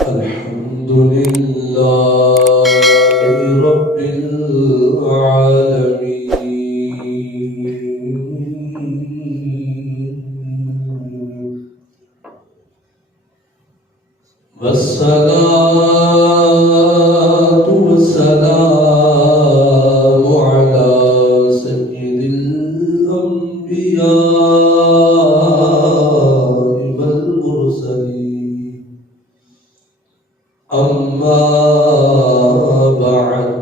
الحمد لله رب العالمين والصلاة والسلام على سيد الأنبياء والمرسلين أما بعد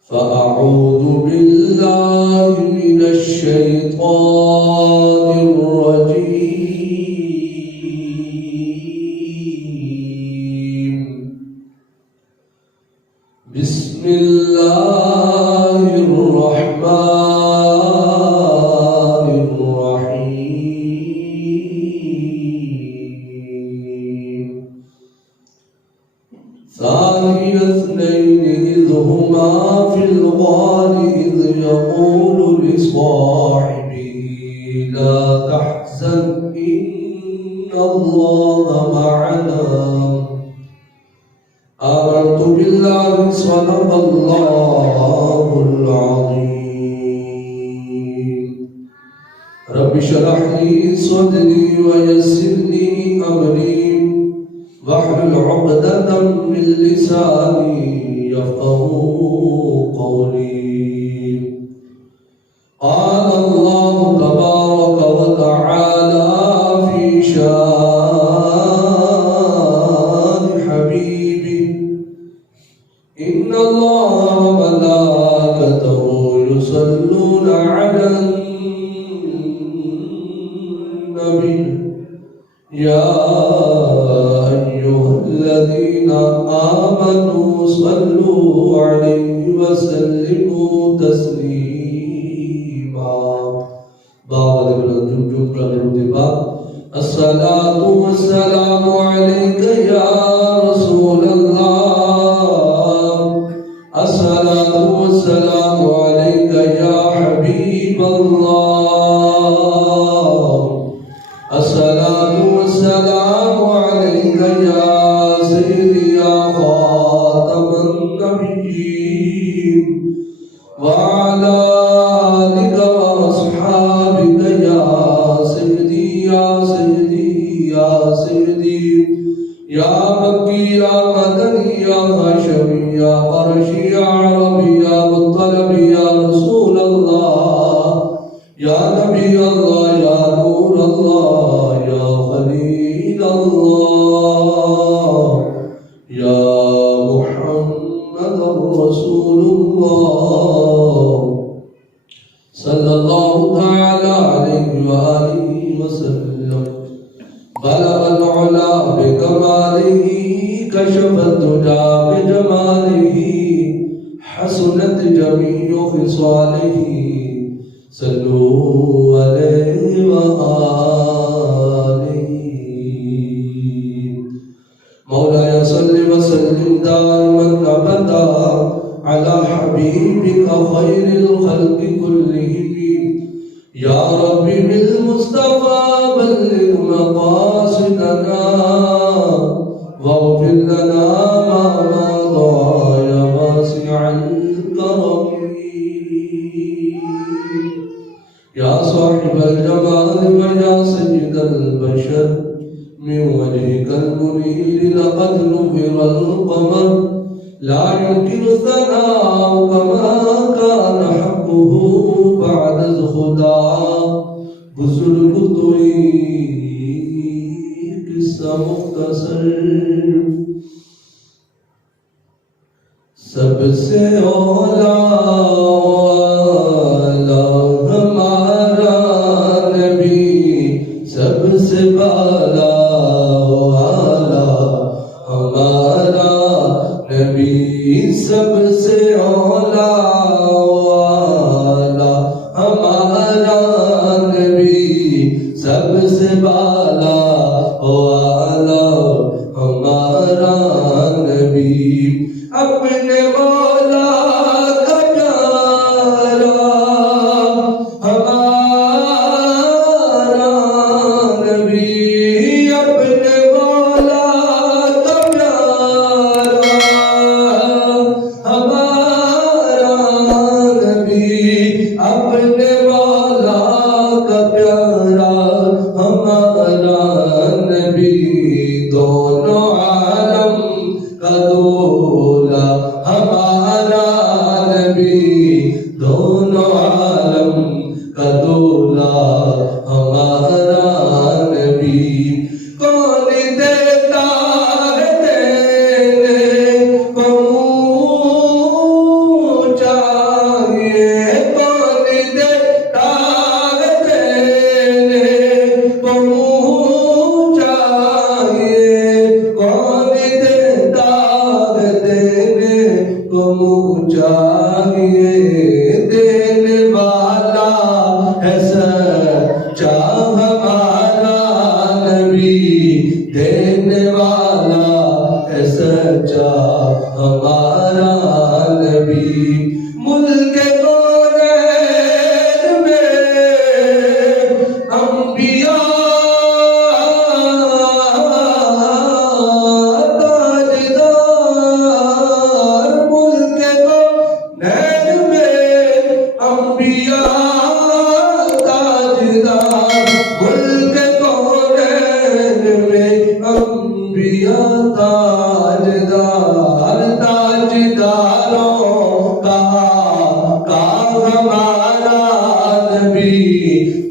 فأعوذ بالله من الشيطان الرجيم بسم الله الرحمن الرحيم ثاني اثنين إذ هما في الغار إذ يقول لصاحبه لا تحزن إن الله معنا آمنت بالله صدق الله العظيم رب اشرح لي صدري ويسر لي أمري واحلل عقدة من لساني يفقهوا قولي قال الله تبارك وتعالى في شان حبيبي إن الله وملائكته يصلون على النبي يا أيها الذين آمنوا صلوا عليه وسلموا تسليما الصلاة والسلام عليك يا رسول الله الصلاة والسلام عليك يا حبيب الله الصلاة والسلام عليك يا سيدي يا خاتم النبيين وعلى آلك وأصحابك يا سيدي يا سيدي يا سيدي يا مكي يا مدني يا هاشمي يا قرشي يا عربي يا مطلب يا رسول الله يا نبي الله يا نور الله يا خليل الله يا محمد رسول الله صلى الله تعالى عليه وآله وسلم بلغ العلا بكماله كشف الدجى بجماله حسنت جميع خصاله صلوا عليه وآله مولاي صل وسلم دائما أبدا على حبيبك خير الخلق كلهم يا ربي بالمصطفى بلغ مقاصدنا واغفر لنا ما مضى يا واسع الكرم يا صاحب الجمال ويا سيد البشر من وجهك المنير لقد نور القمر لا يمكن الثناء كما كان حقه بعد الخدا بزرگ توئی قصہ مختصر سب سے اولا ہمارا نبی سب سے بالا والا ہمارا نبی سب سے اولا والا ہمارا نبی سب سے بالا والا ہمارا نبی اپنے مولا کا پیارا ہمارا نبی اپنے مولا دونوں عالم کا دولا ہمارا نبی، دونوں عالم کا دولا ہمارا نبی۔ کون دیتا ہے دینے کو منہ چاہیے، کون دیتا ہے دینے کو منہ چاہیے، کون دیتا ہے دینے کو منہ چاہیے، دینے والا ہے سچا ہمارا نبی، دینے والا ہے سچا ہمارا نبی۔ ملک کونین میں انبیاء تاجدار، ملک کونین میں انبیاء تاجدار، ملک کونین میں انبیاء تاجدار، تاجداروں کا ہمارا نبی،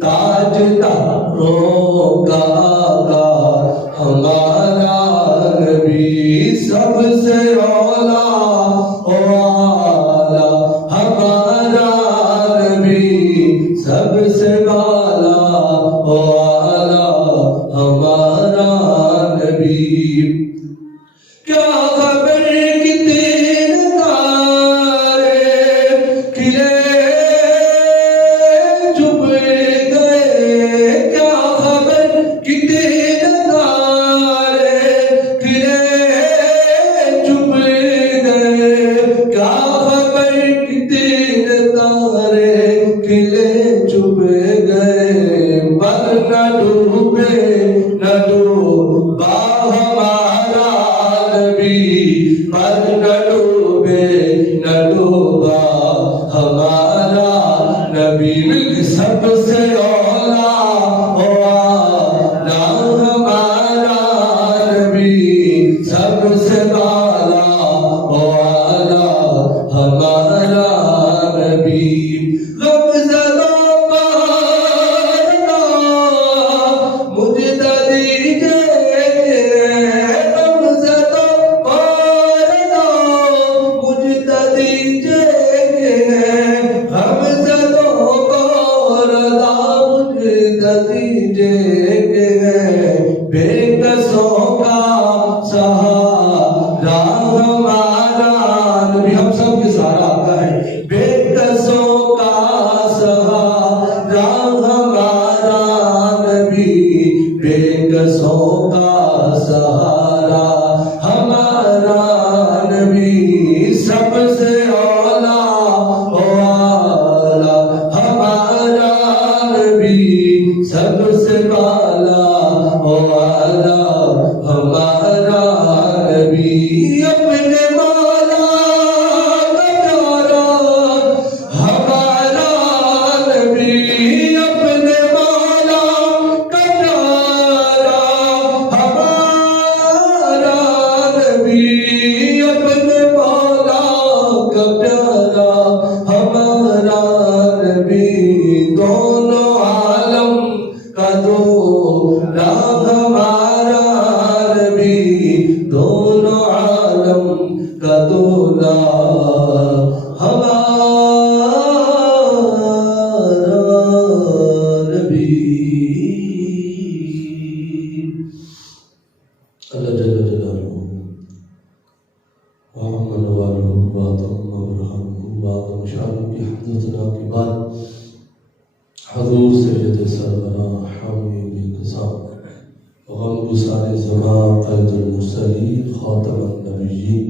تاجداروں کا ہمارا نبی، سب سے اولا والا ہمارا نبی، سب سے والا والا ہمارا نبی۔ کیا خبر کتنے تارے کھلے چھپ گئے، کیا خبر کتنے تارے کھلے چھپ گئے، کیا خبر کتنے تارے کھلے چھپ گئے، پر نہ ڈوبے نہ ڈوبا ہمارا نبی، پر نہ ڈوبے نہ ڈوبا ہمارا نبی، سب سے اولا والا ہمارا نبی، سب سے والا والا ہمارا نبی۔ غم زدوں پر مجھے دیجیے، غم زدوں پر مجھے دیجیے، غم زدوں پر مجھے دیجیے، بے کسوں کا سہارا ہمارا نبی، ہم سب کے سہارا آتا ہے، بے کسوں کا سہارا ہمارا نبی، بے کسوں کا سہارا ہمارا نبی، سب سے اولا والا ہمارا نبی، سب سے والا والا ہمارا نبی۔ اپنے مولا کا پیارا ہمارا نبی، اپنے مولا کا پیارا ہمارا نبی، اپنے مولا کا پیارا ہمارا نبی، دونوں عالم کا دولا ہمارا نبی، دونوں عالم کا دولا ہمارا نبی۔ اللہ جل جلالہ وعمل والہ وعظم ابراہم وعظم شان کی حضرتنا کے بعد حضور سید سربراہ حامل کسان غم گسار زمان قائد المرسلین خاتم النبیین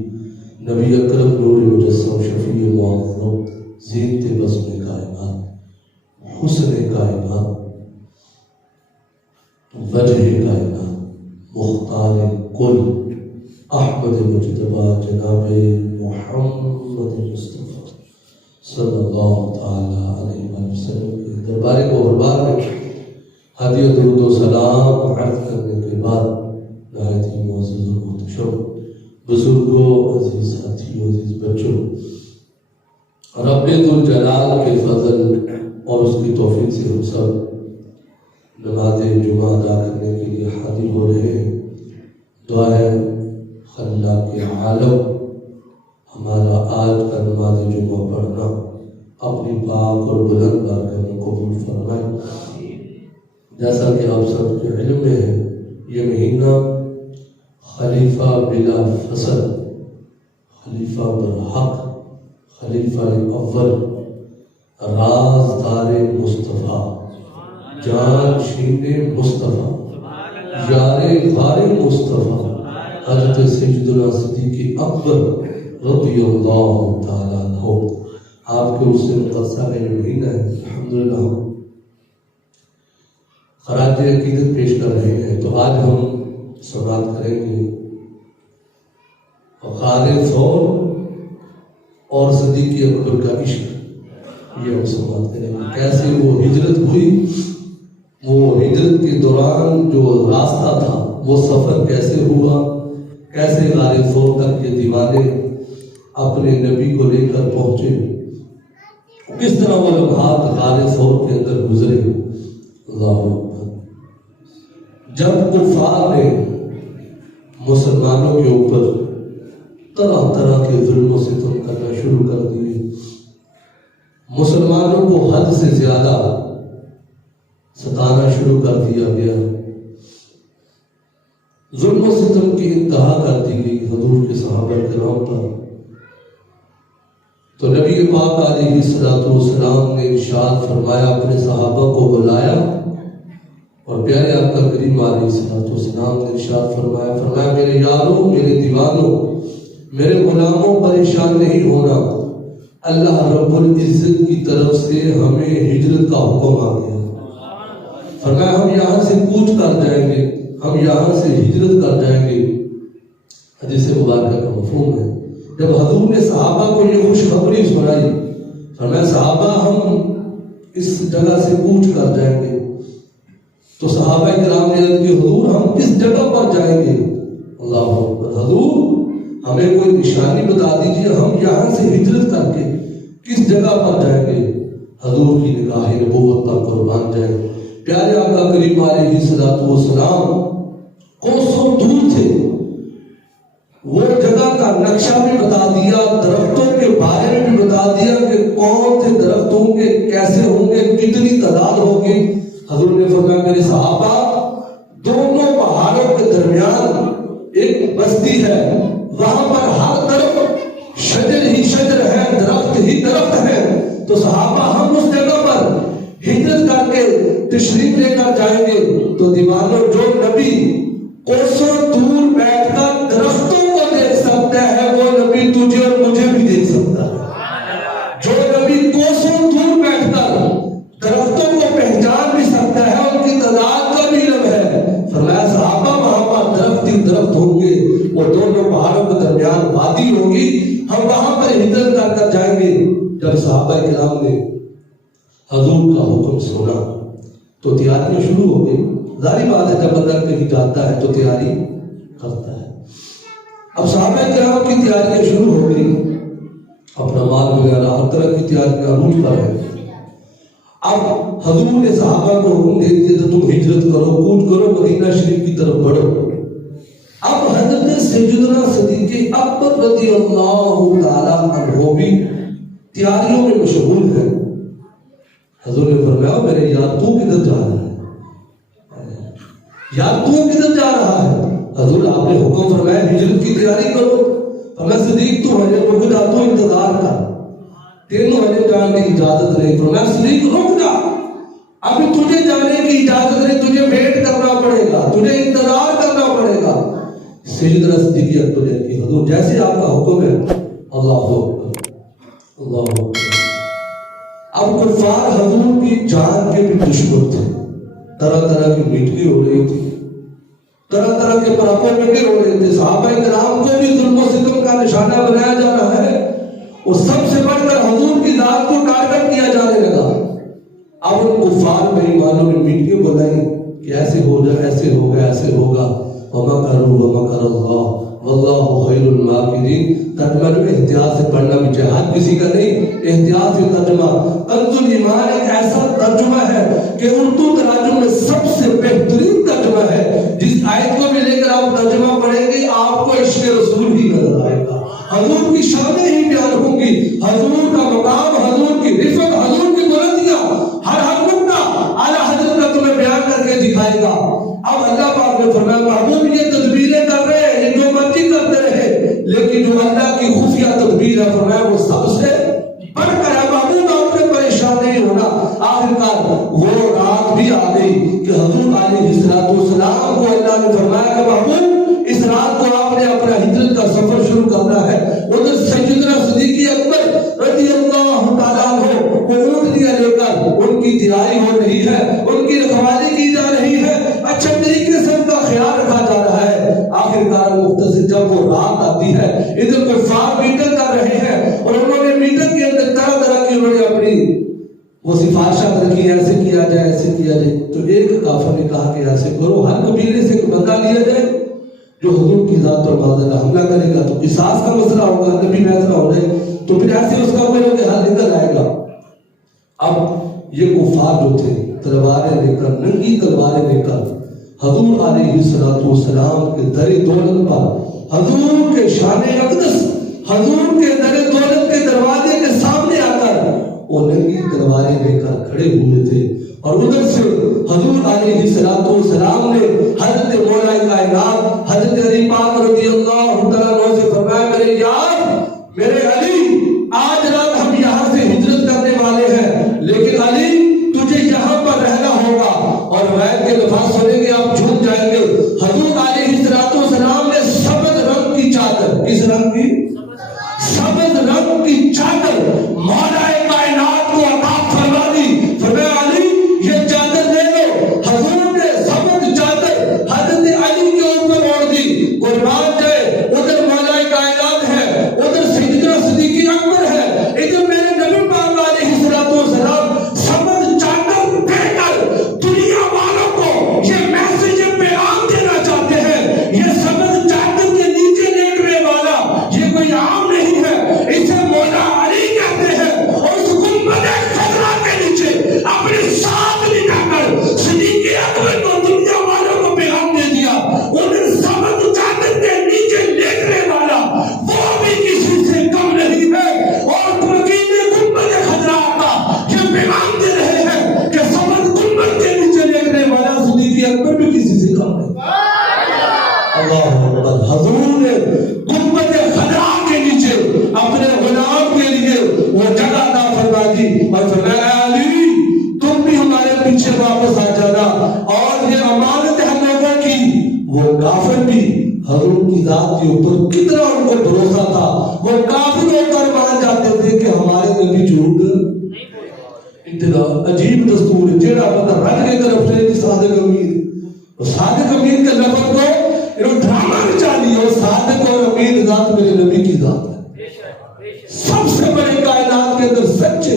نبی اکرم نور مجسم شفیع معظم زینت بزم کائنات حسن کائنات وجہ کائنات مختار کل احمد مجتبی جناب محمد مصطفیٰ صلی اللہ تعالی علیہ وسلم کے دربار کو برباد میں ہدیہ درود و سلام عرض کرنے کے بعد نہایت ہی بزرگوں، عزیز ساتھیوں، عزیز بچوں، رب ذوالجلال کے فضل اور اس کی توفیق سے ہم سب نماز جمعہ ادا کرنے کے لیے حاضر ہو رہے ہیں۔ دعا ہے خلا کے عالم ہمارا آج کا نماز جمعہ پڑھنا اپنی پاک اور بلند بارگاہ میں قبول فرمائے۔ جیسا کہ آپ سب کے علم میں ہے، یہ مہینہ خلیفہ بلا فصل، خلیفہ برحق، خلیفہ اول، رازدار مصطفیٰ، جان شین مصطفیٰ، یار غار مصطفیٰ، حضرت سیدنا صدیق اکبر رضی اللہ تعالیٰ عنہ، آپ کے اس سے مقدسہ کا یہ مہینہ ہے۔ الحمدللہ خراج عقیدت پیش کر رہے ہیں، تو آج ہم سماعت کریں گے غار ثور اور صدیق اکبر کا عشق۔ یہ ہم سماعت کریں گے کیسے وہ ہجرت ہوئی، وہ ہجرت کے دوران جو راستہ تھا، وہ سفر کیسے ہوا، کیسے غار ثور تک یہ دیوانے اپنے نبی کو لے کر پہنچے، کس طرح وہ لمحات غار ثور کے اندر گزرے۔ اللہ اکبر۔ جب کفار نے مسلمانوں کے اوپر طرح طرح کے ظلم و ستم کرنا شروع کر دیے، مسلمانوں کو حد سے زیادہ ستانا شروع کر دیا گیا، ظلم و ستم کی انتہا کر دی گئی حضور کے صحابہ کرام پر، تو نبی پاک علیہ السلام نے ارشاد فرمایا، اپنے صحابہ کو بلایا اور پیارے آقا کریم علیہ السلام نے ارشاد فرمایا میرے یاروں، میرے دیوانوں، میرے غلاموں، پریشان نہیں ہونا، اللہ رب العزت کی طرف سے ہمیں ہجرت کا حکم آ گیا۔ فرمایا ہم یہاں سے کوچ کر جائیں گے، ہم یہاں سے ہجرت کر جائیں گے۔ حدیث مبارکہ کا مفہوم ہے، جب حضور نے صحابہ کو یہ خوشخبری سنائی، فرمایا صحابہ ہم اس جگہ سے کوچ کر جائیں گے، تو صحابہ کرام نے عرض کی حضور ہم کس جگہ پر جائیں گے؟ اللہ اکبر۔ حضور ہمیں کوئی نشانی بتا دیجئے، ہم یہاں سے ہجرت کر کے کس جگہ پر جائیں گے؟ حضور کی نگاہ نبوت پر قربان جائیں، پیارے آقا کریم علیہ السلام کوسوں دور تھے، وہ جگہ کا نقشہ بھی بتا دیا، درختوں کے بارے میں بھی بتا دیا کہ کون سے درخت ہوں گے، کیسے ہوں گے، کتنی تعداد ہوگی۔ حضور نے فرمایا میرے صحابہ، دونوں پہاڑوں کے درمیان ایک بستی ہے، وہاں پر ہر طرف شجر ہی شجر ہے، درخت ہی درخت ہے، تو صحابہ ہم اس جگہ پر ہجرت کر کے تشریف لے کر جائیں گے، تو دیوانوں جو نبی کوسوں دور بیٹھ کر درختوں کو دیکھ سکتا ہے، وہ نبی تجھے اور مجھے بھی دیکھ سکتا ہے۔ جو نبی کوسوں دور بیٹھ کر درختوں کو پہچان بھی سکتا ہے، ان کی تعداد کا بھی علم ہے۔ فرمایا صحابہ وہاں پر درخت ہی درخت ہوں گے، اور دونوں پہاڑوں کے درمیان وادی ہوگی، ہم وہاں پر ہجرت کر جائیں گے۔ جب صحابہ کرام نے حضور کا حکم سنا تو تیاریاں شروع ہو گئی۔ ظاہر بات ہے جب بندہ کہیں جاتا ہے تو تیاری کرتا ہے۔ اب صحابہ کرام کی تیاریاں شروع ہو گئی، اپنا مال وغیرہ ہر طرح کی تیاریاں عروج پر ہے۔ اب حضور نے صحابہ کو حکم دے دیا تو تم ہجرت کرو، کوچ کرو، مدینہ شریف کی طرف بڑھو۔ اب حضرت سیدنا صدیق اکبر رضی اللہ تعالیٰ عنہ بھی تیاریوں میں مشغول ہے۔ حضور نے فرمایا میرے یار تو کدھر جا رہا ہے، یار تو کدھر جا رہا ہے؟ حضور آپ نے حکم فرمایا ہجرت کی تیاری کرو۔ فرمایا صدیق تو ہے رک جا، تو انتظار کر، تینوں ہمیں جانے کی اجازت نہیں۔ فرمایا صدیق رک جا، ابھی تجھے جانے کی اجازت نہیں، تجھے ویٹ کرنا پڑے گا، تجھے انتظار کرنا پڑے گا۔ سیدنا صدیق اکبر نے کہ حضور جیسے آپ کا حکم ہے۔ اللہ اکبر، اللہ اکبر۔ اب کفار حضور کی جان کے بھی دشمن تھے، طرح طرح کی میٹنگیں ہو رہی تھی، طرح طرح کے پراپیگنڈے ہو رہے تھے، صحابہ کرام کو بھی ظلم و ستم کا نشانہ بنایا جا رہا ہے، اور سب سے بڑھ کر حضور کی ذات کو ٹارگٹ کیا جانے لگا۔ اب ان کفار بے ایمانوں نے میٹنگیں بنائی کہ ایسے ہو جائے، ایسے ہوگا، ایسے ہوگا، وَمَكَرُوا وَمَكَرَ اللَّهُ ترجمہ جو احتیاط سے پڑھنا بھی چاہیے، ہر کسی کا نہیں، احتیاط سے ترجمہ۔ کنز الایمان ایک ایسا ترجمہ ہے کہ اردو تراجم میں سب سے بہترین ترجمہ ہے۔ جس آیت کو بھی لے کر آپ ترجمہ پڑھیں گے آپ کو عشق رسول ہی نظر آئے گا، حضور کی شانیں ہی بیان ہوں گی، حضور کا مقام، حضور کی رفعت، حضور کی بلندیاں، ہر نقطہ اعلیٰ حضرت کا تمہیں بیان کر کے دکھائے گا۔ اب اللہ پاک نے فرمایا محبوب یہ تدبیریں کر رہے ہیں، یہ جو مرضی کرتے رہے، لیکن جو اللہ کی خفیہ تدبیر ہے فرمایا وہ سب سے بڑھ کر ہے۔ محبوب آپ نے پریشان نہیں ہونا۔ آخرکار وہ رات بھی آ گئی کہ حضور علیہ السلام کو اللہ نے فرمایا کہ محبوب اس رات کو آپ نے اپنا ہجرت کا سفر شروع کرنا ہے۔ ادھر سیدنا صدیق اکبر رضی اللہ تعالیٰ عنہ کو اونٹنیاں لے کر ان کی تیاری ہو رہی ہے، ان کی رکھوالی کی جا رہی ہے، اچھا طریقے سے ان کا خیال رکھا جا رہا ہے۔ آخرکار مختصر جب وہ رات آتی ہے، ادھر کفار میٹنگ کر رہے ہیں اور انہوں نے میٹنگ کے اندر طرح طرح کی انہوں نے اپنی وہ سفارشات رکھی، ایسے کیا جائے ایسے کیا جائے۔ تو ایک کافر نے کہا کہ ایسے کرو، ہر قبیلے سے ایک بندہ لیا جائے جو حضور کی ذات پر معذرہ حملہ کرے گا تو قصاص کا مسئلہ ہوگا، نبی فیصلہ ہو جائے تو پھر ایسے اس کا کوئی نہ کوئی حل نکل آئے گا۔ اب یہ کفار جو تھے تلواریں لے کر، ننگی تلواریں لے کر حضور علیہ السلام کے در دولت پر، حضور کے شان اقدس، حضور کے در دولت کے دروازے کے سامنے آ کر وہ ننگی تلواریں لے کر کھڑے ہوئے تھے۔ اور ادھر سے حضور علیہ السلام نے حضرت مولا کائنات حضرت علی پاک رضی اللہ تعالیٰ عنہ سے فرمایا میرے یار، میرے علی، آج رات ہم یہاں سے ہجرت کرنے والے ہیں، لیکن علی تجھے یہاں پر رہنا ہوگا۔ اور روایت کے لفظ سنیں گے آپ جھوم جائیں گے۔ حضور علیہ السلام نے سبز رنگ کی چادر، کس رنگ کی؟ سبز رنگ کی چادر مولا کائنات کو عطا فرما دی۔ فرمایا علی یہ چادر لے لو۔ حضور نے سبز چادر حضرت علی کے اوپر اوڑھ دی۔ قربان جائے، ادھر مولا کائنات ہے، ادھر سیدنا صدیق اکبر ہے، ادھر میرے نبی پاک علیہ السلام سبز چادر دے کر دنیا والوں کو یہ میسج پیغام دینا چاہتے ہیں۔ یہ سبز چادر کے نیچے لیٹنے والا یہ کوئی عام نہیں ہے، اسے مولا علی کہتے ہیں۔ اور اس گنبد خضرا کے نیچے اپنی ساتھ لے جا کر صدیق اکبر کو دنیا والوں کو پیغام دے دیا۔ ان سبز چادر کے نیچے لیٹنے والا وہ بھی کسی سے کم نہیں ہے۔ اور مکین گنبد خضرا کا یہ پیغام دے رہے ہیں کہ سبز گنبد کے نیچے لیٹنے والا صدیق اکبر بھی کسی سے کم نہیں۔ اللہ اکبر۔ حضور نے گنبد خضرا کے نیچے اپنے غلام کے لیے وہ جگہ عطا فرما دی اور فرمایا علی تم بھی ہمارے پیچھے واپس آ جانا، اور یہ امانت ہے لوگوں کی۔ وہ کافر بھی حضور کی ذات کے اوپر کتنا ان کو بھروسہ تھا، وہ کافر ہو کر مان جاتے تھے کہ ہمارے نبی جھوٹ اتنا عجیب دستور ہے۔ جیڑا بندہ رج کے طرف سے صادق امین، صادق امین کے لفظ کو انہوں ڈرامہ بچا لیا، اور صادق اور امین ذات میرے نبی کی ذات ہے۔ سب سے بڑے کائنات کے اندر سچے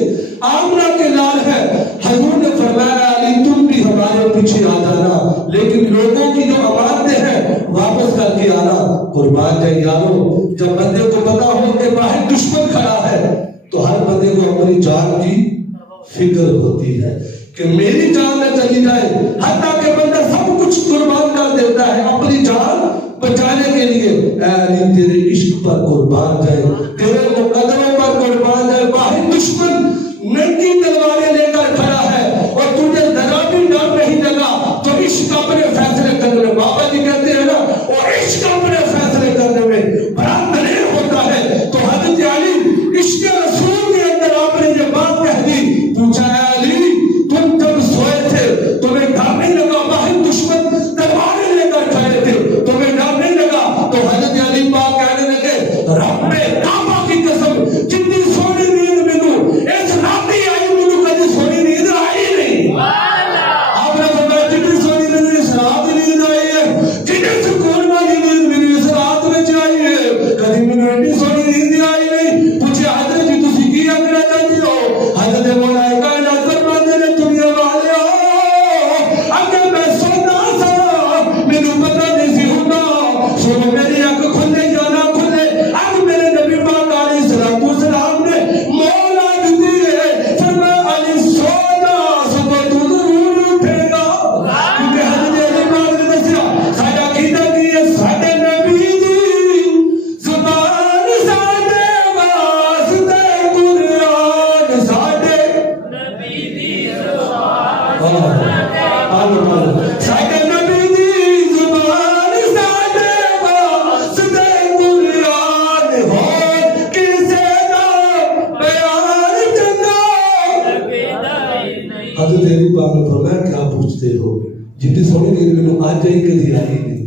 آمنہ کے لال ہے۔ حضور نے فرمایا علی تم بھی ہمارے پیچھے آ جانا، لیکن لوگوں کی جو امانتیں ہیں واپس کر کے آنا۔ قربان جائے یارو، جب بندے کو پتا ہو کہ باہر دشمن کھڑا ہے تو ہر بندے کو اپنی جان کی فکر ہوتی ہے کہ میری جان نہ چلی جائے، حتیٰ کہ بندہ سب کچھ قربان کر دیتا ہے اپنی جان بچانے کے لیے۔ اے علی تیرے عشق پر قربان جائے، تیرے مقدموں پر قربان جائے۔ باہر دشمن ننگی تلواریں لے کر کھڑا ہے اور تجھے ذرا بھی ڈر نہیں لگا تو عشق اپنے فیصلے کرنے میں، بابا جی کہتے ہیں نا، اور عشق اپنے فیصلے کرنے میں بڑا دلیر ہوتا ہے۔ تو حضرت علی عشق رسول کے اندر آپ نے یہ بات کہہ دی۔ پوچھا ہے علی تم جب سوئے تھے تمہیں ڈر نہیں لگا؟ باہر دشمن تلواریں لے کر کھڑے تھے، تمہیں ڈر نہیں لگا؟ تو حضرت علی پاک کہنے لگے رب کعبہ کی قسم جتنی سونی نیند مینوں اس راتی آئی، مینوں کبھی سونی نیند آئی نہیں۔ آپ نے فرمایا جتنی سونی نیند اس رات نیند آئی ہے، جتنی سکون والی نیند مینوں اس رات میں آئی ہے، کبھی مینوں ایڈی سونی نیند آئی نہیں۔ پوچھا حضرت جی تسی کی آخنا چاہتے ہو؟ حضرت مولا کائنات فرماتے نے دنیا والے اگر میں سونا سا مینوں پتہ نہیں سی ہوتا، سو میری اکھ کھلے یا نہ کھلے، اب میرے تیری پاک نے فرمایا کیا پوچھتے ہو؟ جتنی سونی دیر میں آج جائی کدھی آئی نہیں.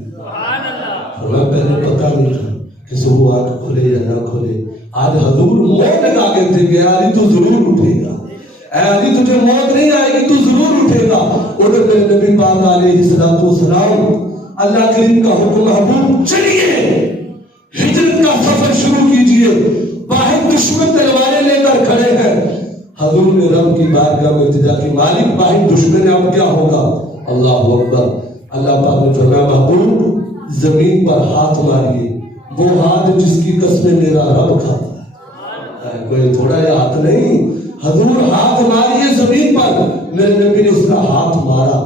فرمایا پہلے پتہ نہیں تھا کہ صبح آنکھ کھلے یا نہ کھلے. آج حضور موت لگا کے تھے کہ علی تو ضرور اٹھے گا, اے علی تجھے موت نہیں آئے گی, تو ضرور اٹھے گا. ادھر میرے نبی پاک علیہ الصلوۃ والسلام اللہ کریم کا حکم محبوب چلیے ہجرت کا سفر شروع کیجئے. باہر دشمن تلواریں لے کر کھڑے ہیں. حضور نے رب کی بارگاہ میں التجا کی, مالک باہر دشمن ہے اب کیا ہوگا؟ اللہ اکبر. اللہ پاک نے فرمایا محبوب زمین پر ہاتھ ماریے, وہ ہاتھ جس کی قسمیں میرا رب کھاتا ہے. کوئی تھوڑا یہ ہاتھ نہیں, حضور ہاتھ ماریے زمین پر. میرے نبی نے اس کا ہاتھ مارا.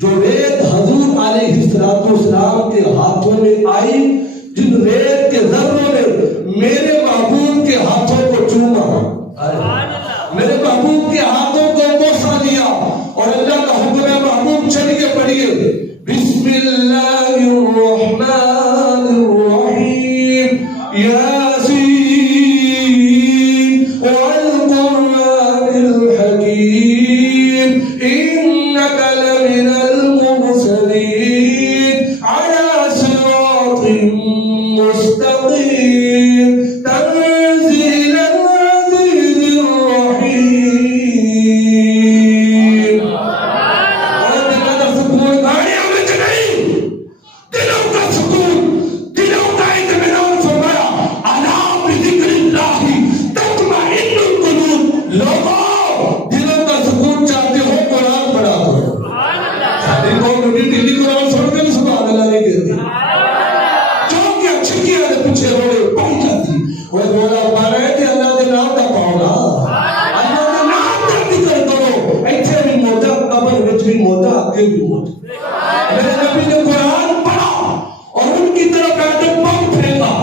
جو ریت حضور علیہ السلام کے ہاتھوں میں آئی, جن ریت کے ذروں نے میرے محبوب کے ہاتھوں کو چوما, میرے محبوب کے ہاتھوں کو بوسہ دیا. اور اللہ کا حکم ہے محبوب چلیے پڑھیے بسم اللہ الرحمن الرحیم یاسین والقرآن الحکیم انک لمن المرسلین علی صراط مستقیم تنزیل العزیز الرحیم. میرے نبی نے قرآن پڑھا اور ان کی طرف ایٹم بم پھینکا,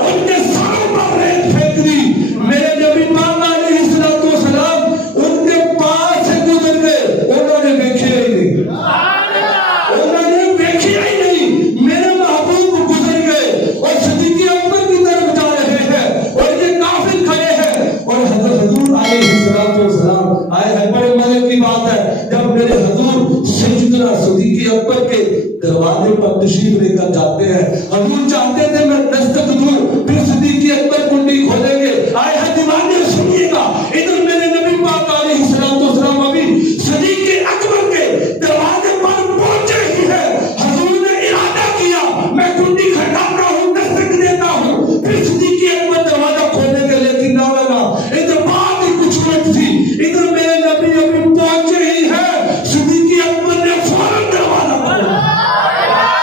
ان کے سروں پر ریت پھینک دی. میرے نبی پاک علیہ السلام ان کے پاس سے گزر گئے, انہوں نے دیکھا ہی نہیں, انہوں نے دیکھا ہی نہیں. میرے محبوب گزر گئے اور صدیق اکبر کی طرف جا رہے ہیں اور یہ کافر کھڑے ہیں. اور حضور علیہ السلام آئے ہیں. بڑے مزے کی بات ہے جب میرے حضور سیدنا صدیق اکبر کے دروازے پر تشریف لے کر جاتے ہیں. حضور چاہتے تھے میں دستک دوں, پھر صدیق اکبر کنڈی کھولیں گے. آئے ہیں دیوانے سنیے گا, ادھر میرے نبی پاک علیہ السلام ابھی صدیق اکبر کے دروازے پر پہنچے ہی ہیں. حضور نے ارادہ کیا میں کنڈی کھٹکاتا ہوں, دستک دیتا ہوں, پھر صدیق اکبر دروازہ کھولیں گے. لیکن نہ ادھر بات ہی کچھ الٹ تھی. ادھر میرے نبی ابھی پہنچے ہی ہیں, صدیق اکبر نے فوراً دروازہ کھولا.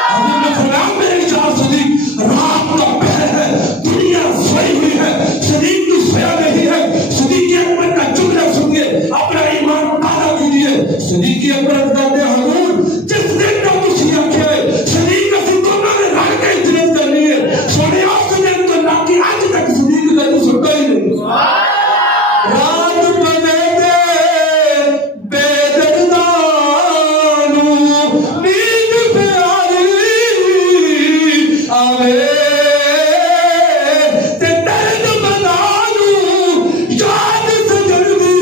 حضور نے فرمایا میرے چار صدیق, رات کا پہر ہے, دنیا سوئی ہوئی ہے, صدیق کی سویا نہیں ہے. صدیق اکبر کا جملہ سنیے, اپنا ایمان تازہ کیجیے. صدیق اکبر کہتے ہیں حضور جس دن کا مسیح ہے صدیق اسی دونوں نے رہ کے ہجرت کرنی ہے. سونے آپ سے دن تو نہ کی آج تک صدیق کا تو سنتا ہی نہیں. رات بنے دے بے دردانو نیند پیاری آوے تے درد بدانو یاد سے جلدی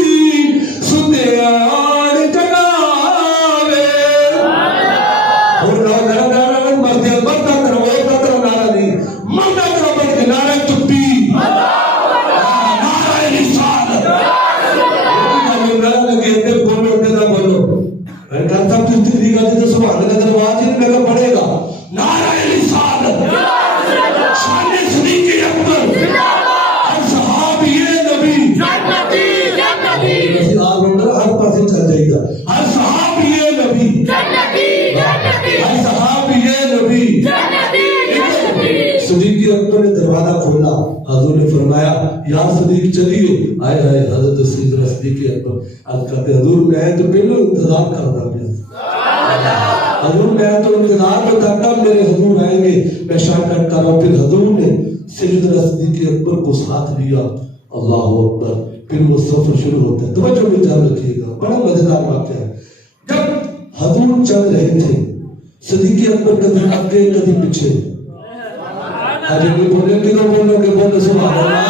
سدیان جگاوے. اور نارا مردے مردا کرو نارا نہیں, مردا کرو بڑھ کے نارا چپی پڑے گا نعرہ رسالت شان صدیق اکبر ہر صحابی نبی ہر پاسے چل جائے گا. ہر صحابی نبی, ہر صحابی نبی. صدیق اکبر نے دروازہ کھولا. حضور نے فرمایا یا صدیق چلیے. آئے آئے حضرت سیدنا صدیق اکبر اب کہتے حضور میں تو پہلو انتظار کرتا پیا, حضور میں تو انتظار میں تھا کب میرے حضور آئیں گے, میں شان کرتا رہا. پھر حضور نے سیدنا صدیق اکبر کو ساتھ لیا. اللہ اکبر. پھر وہ سفر شروع ہوتا ہے. توجہ میں جان رکھیے گا, بڑا مزیدار واقعہ ہے. جب حضور چل رہے تھے صدیق اکبر کبھی آگے کبھی پیچھے. آج بھی بولے کدھر بولو گے, بولے سبحان اللہ,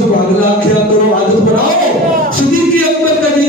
سبحان اللہ. کیا کرو عادت بناؤ. صدیق اکبر کبھی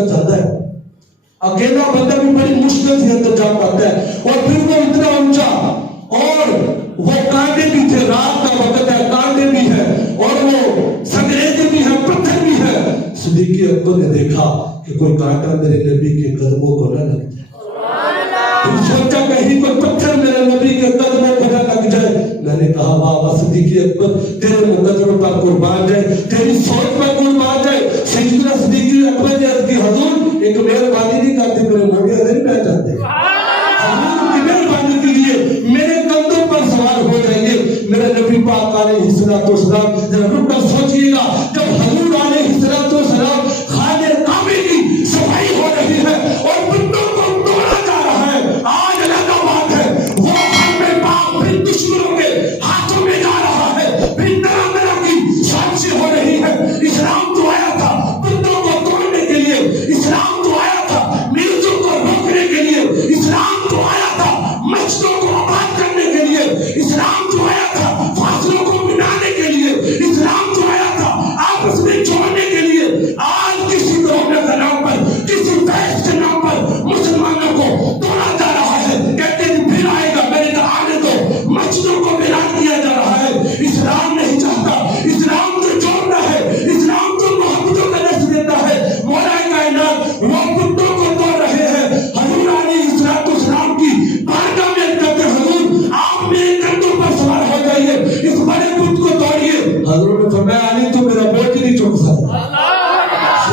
اندر جاتا ہے. اکیلا بندہ بھی بڑی مشکل سے اندر جا پاتا ہے. اور پھر وہ اتنا اونچا اور وہ کانٹے بھی تھے, رات کا وقت ہے, کانٹے بھی ہے اور وہ سنگریزے بھی ہیں, پتھر بھی ہے. صدیق اکبر نے دیکھا کہ کوئی کانٹا میرے نبی کے قدموں کو نہ لگ جائے. پھر سوچا کہیں کوئی پتھر میرے نبی کے قدموں کو نہ لگ جائے. میں نے کہا بابا صدیق اکبر تیرے مقدموں پر قربان جائے, تیری سوچ پر قربان جائے. سیدنا صدیق اکبر نے عرض کی حضور ایک مہربانی نہیں کرتے, میرے موڑے نہیں بیٹھ جاتے. حضور کی مہربانی کے لیے میرے کندھوں پر سوار ہو جائیے. میرے نبی پاک علیہ الصلوۃ والسلام ذرا رک کر سوچئے گا, جب حضور علیہ الصلوۃ والسلام خانے کعبے کی صفائی ہو رہی ہے اور بتوں کو توڑا جا رہا ہے, آج لگا بات ہے وہ خانہ پاک پھر دشمنوں کے ہاتھوں میں جا رہا ہے, پھر طرح طرح کی سازشیں ہو رہی ہے. اسلام تو آیا تھا بتوں کو توڑنے کے لیے, اسلام تو آیا تھا مرزوں کو روکنے کے لیے, اسلام تو آیا تھا مسجدوں کو آباد کرنے کے لیے, اسلام تو آیا تھا فاصلوں کو مٹانے کے لیے, اسلام تو آیا تھا آپس میں جوڑنے کے لیے. آج کسی قوم کے نام پر, کسی دیش کے نام پر مسلمانوں کو توڑا جا رہا ہے. کہتے ہیں پھر آئے گا, میں نے کہا آنے دو. مسجدوں کو ویران کیا جا رہا ہے. اسلام نہیں چاہتا, اسلام تو جوڑنا ہے, اسلام تو محبتوں کا درس دیتا ہے. مولا کائنات وہ بتوں کو توڑ رہے ہیں. حضور علیہ الصلوۃ والسلام کی بارگاہ میں کہتے ہیں حضور آپ میرے کندھوں پر سوار ہو جائیے, اس بڑے بت کو توڑیے. حضور نے فرمایا علی تو میرا بوجھ نہیں چک سکتا.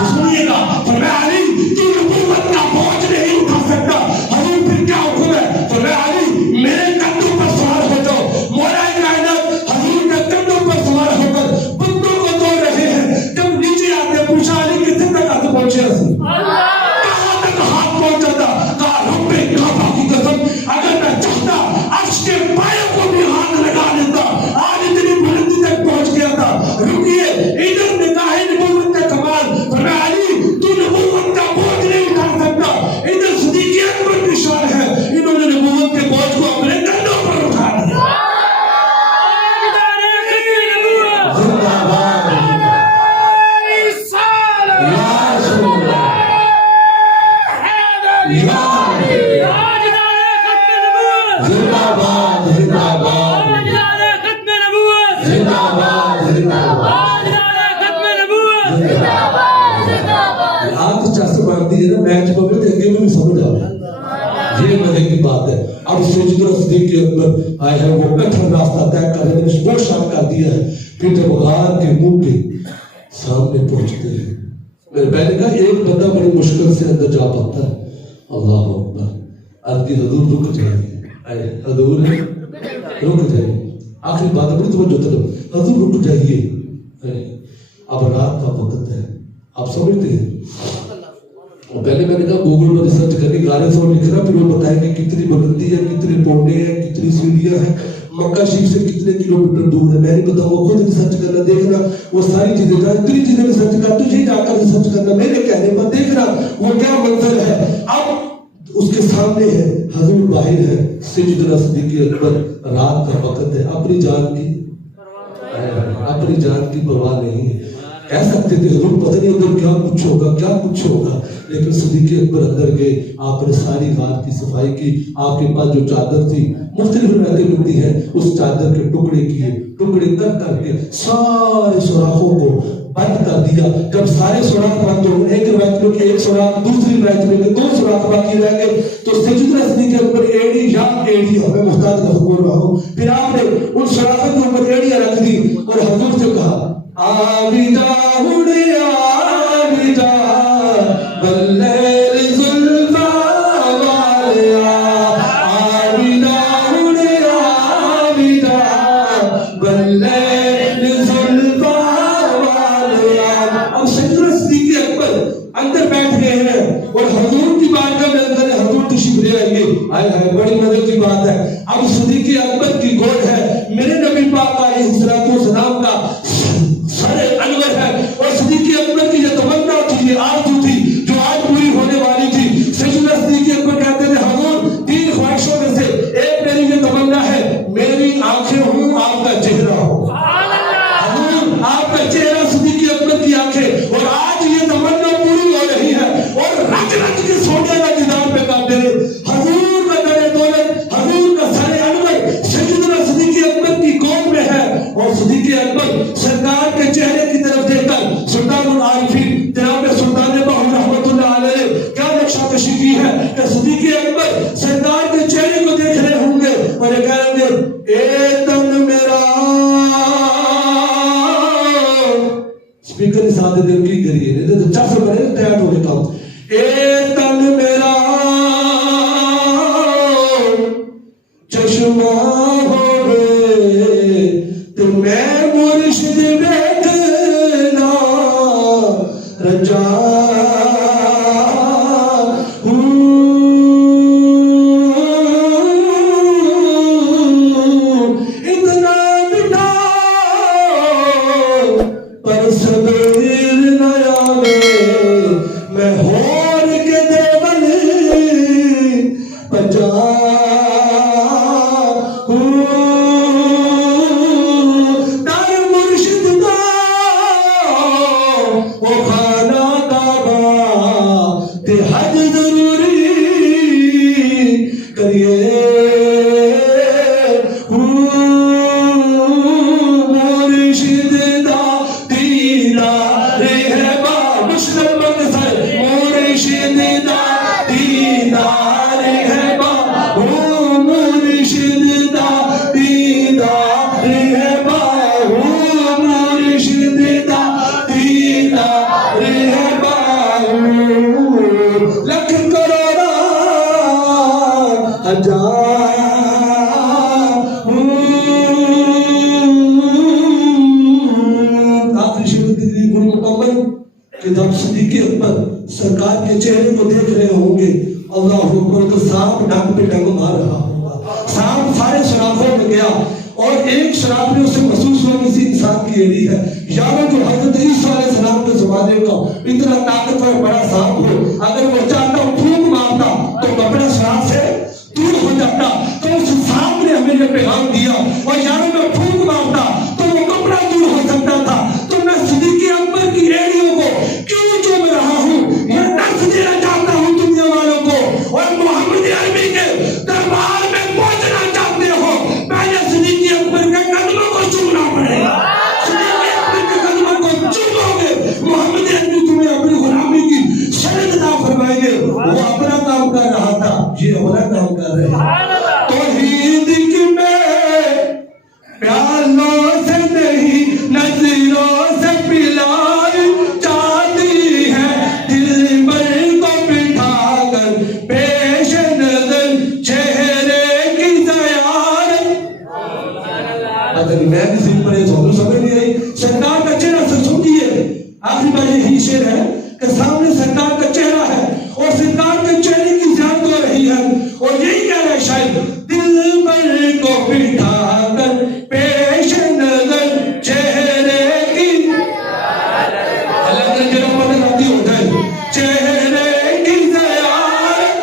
سنیے گا, فرمایا علی تو نبوت کا بوجھ نہیں اٹھا سکتا. حضور پھر کیا حکم ہے؟ فرمایا علی میرے کندھوں پر سوار ہو جاؤ. مولا کائنات حضور کے کندھوں پر سوار ہو کر بتوں کو توڑ رہے ہیں. جب نیچے آتے پوچھا علی کتنے تک ہاتھ پہنچے اسی, کہاں تک ہاتھ پہنچا تھا؟ کہا رب کعبہ کی قسم اگر میں چاہتا عرش کے پایوں کو بھی ہاتھ لگا لیتا. آج اتنی بلندی تک پہنچ گیا تھا. رکیے, ادھر نکاح نبوت کا کمال. فرمایا علی تو نبوت کا بوجھ نہیں اٹھا سکتا. ادھر صدیق اکبر کی شان ہے, انہوں نے نبوت کے بوجھ کو اپنے کندھوں پر اٹھا دیا. میچ کو بھی دیکھنے میں سمجھ آ رہا ہے, یہ مزے کی بات ہے. اب سیدنا صدیق اکبر آئے ہیں, وہ کٹھن راستہ طے کر رہے ہیں, وہ شام کر دیا ہے. پھر جب غار کے منہ کے سامنے پہنچتے ہیں, میرے پہلے کہا ایک بندہ بڑی مشکل سے اندر جا پاتا ہے. اللہ اکبر. عرض کی حضور رک جائیے, حضور رک جائیے. آخری بات بڑی توجہ طلب, حضور رک جائیے. اب رات کا وقت ہے, آپ سمجھتے ہیں. پہلے میں نے کہا گوگل پر ریسرچ کرنی, گارے سے لکھنا, پھر وہ بتائیں کہ کتنی بلندی ہے, کتنے پوڑے ہیں, کتنی سیڑھیاں ہیں, مکہ شریف سے کتنے کلومیٹر دور ہے. میں نے بتاؤں وہ خود ریسرچ کرنا, دیکھنا وہ ساری چیزیں, اتنی چیزیں ریسرچ کر, تجھے جا کر ریسرچ کرنا, میرے کہنے پر دیکھنا وہ کیا منظر ہے. اب اس کے سامنے ہے حضور باہر ہے. سیدنا صدیق اکبر, رات کا وقت ہے, اپنی جان کی پرواہ نہیں ہے. کہہ سکتے تھے حضور پتہ نہیں ادھر کیا کچھ ہوگا, لیکن صدیق اکبر اندر گئے. آپ نے ساری غار کی صفائی کی. آپ کے پاس جو چادر تھی مختلف روایتیں ملتی ہیں, اس چادر کے ٹکڑے کر کے سارے سوراخوں کو بند کر دیا. جب سارے سوراخ بند ہو گئے, ایک روایت میں کہ ایک سوراخ, دوسری روایت میں کہ 2 سوراخ باقی رہ گئے, تو سیدنا صدیق اکبر ایڑی ہمیں محتاط لفظ بول رہا ہوں, پھر آپ نے ان سوراخوں کے اوپر ایڑیاں رکھ دی اور حضور سے کہا آبیدہ اڑیا آبیدہ باللیل زلفا والیا, آبیدہ اڑیا آبیدہ باللیل زلفا والیا. اب سیدنا صدیق اکبر اندر بیٹھ گئے ہیں اور حضور کی بارگاہ میں اندر حضور تشریف لے آئیے. آئے بڑی مزے کی بات ہے. اب صدیق اکبر کی گود ہے, میرے نبی پاک علیہ الصلوۃ والسلام کا سر انور ہے, اور صدیق اکبر کی یہ تمنا تھی, یہ آرزو تھی جو آج پوری ہونے والی تھی. سیدنا صدیق اکبر کہتے ہیں حضور 3 خواہشوں میں سے ایک میری یہ تمنا ہے, میری آنکھیں ہوں, آپ کا چہرہ ہو. حضور آپ کا چہرہ صدیق اکبر کی آنکھیں, اور آج یہ تمنا پوری ہو رہی ہے. دے دل کی کریے نہیں تو چس بنے ٹائٹ ہو جاتا ہوں اے تن میرا چشمہ ہوئے تو میں مرشد بیٹھنا رجا سرکار کے چہرے کو دیکھ رہے ہوں گے اللہ اکبر تو سانپ ڈنگ پہ ڈنگ مار رہا ہوگا سانپ سارے شرافوں میں گیا اور ایک شراف نے اسے محسوس ہوا کسی انسان کی ایڑی ہے یارو جو حضرت عیسیٰ علیہ السلام کے زمانے کا اتنا طاقتور بڑا سانپ ہو اگر وہ چاہتا پھونک مارتا تو کپڑا شراف سے دور ہو جاتا تو اس سانپ نے ہمیں یہ پیغام دیا اور یارو میں پھونک مارتا تو وہ کپڑا دور ہو سکتا تھا تو میں صدیق اکبر کی ایڑیوں کو کیوں چوم رہا ہوں یہ درس دینا چاہتا ہوں دنیا والوں کو اور محمد عربی کے دربار میں پہنچنا چاہتے ہو پہلے صدیق اکبر کے قدموں کو چومنا پڑے گا صدیق اکبر کے قدموں کو چومو گے محمد عربی تمہیں اپنی غلامی کی شرط نہ فرمائیں گے وہ اپنا کام کر رہا تھا یہ اپنا کام کر رہے ہیں توحید کی میں پیالوں سے نہیں نظروں سے پلائی چاہتی ہے دل بر کو بٹھا کر پیش نظر چہرے کی زیارت اگر میں بھی ذہن پر یہ سمجھ نہیں آئی سرکار کا چہرہ سے سنیے آخری بار یہی شعر ہے کہ سامنے سرکار کا چہرہ ہے اور سرکار کے چہرے کی زیادت ہو رہی ہے اور یہی کہہ رہا ہے شاید دل بر کو بٹھا کر پیش نظر چہرے کی اللہ نے جنہ پتہ راتی ہو جائے چہرے کی زیارت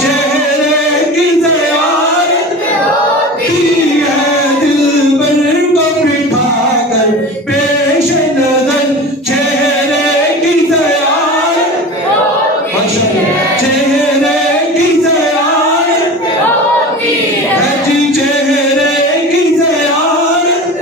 چہرے کی زیارت کی ہے دل بر کو بٹھا کر پیش نظر چہرے کی زیارت چہرے کی زیارت ہے جی چہرے کی زیارت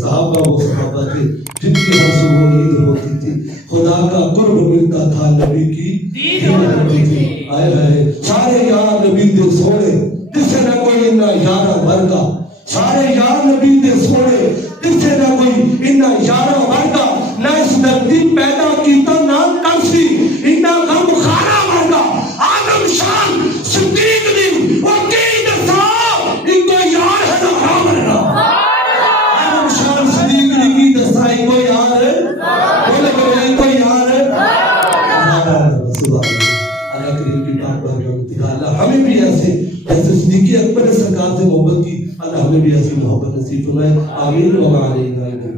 صحابہ وہ صحابہ تھے جن کی ہر صبح عید ہوتی تھی خدا کا قرب ملتا تھا نبی کی دید ہوتی تھی آئے آئے سارے یار نبی دے سوڑے جس سے نہ کوئی انہا یارہ مرگا سارے یار نبی دے سوڑے جس سے نہ کوئی انہا یارہ مرگا نہ اس دردی پیدا کیتا نہ کرسی انہا غم خارا مرگا آدم شان صدیق دی وکیل دسا ان کو یار ہے نہ حرام رہنا آدم شان صدیق دی کی دسا ان کو یار ہے بولے بولے ان کو یار ہے سبحان اللہ کریم کی پاک بارگاہ میں اللہ ہمیں بھی ایسے جیسے صدیق اکبر سرکار سے محبت کی اللہ ہمیں بھی ایسی محبت نصیب فرمائے آمین و علیہ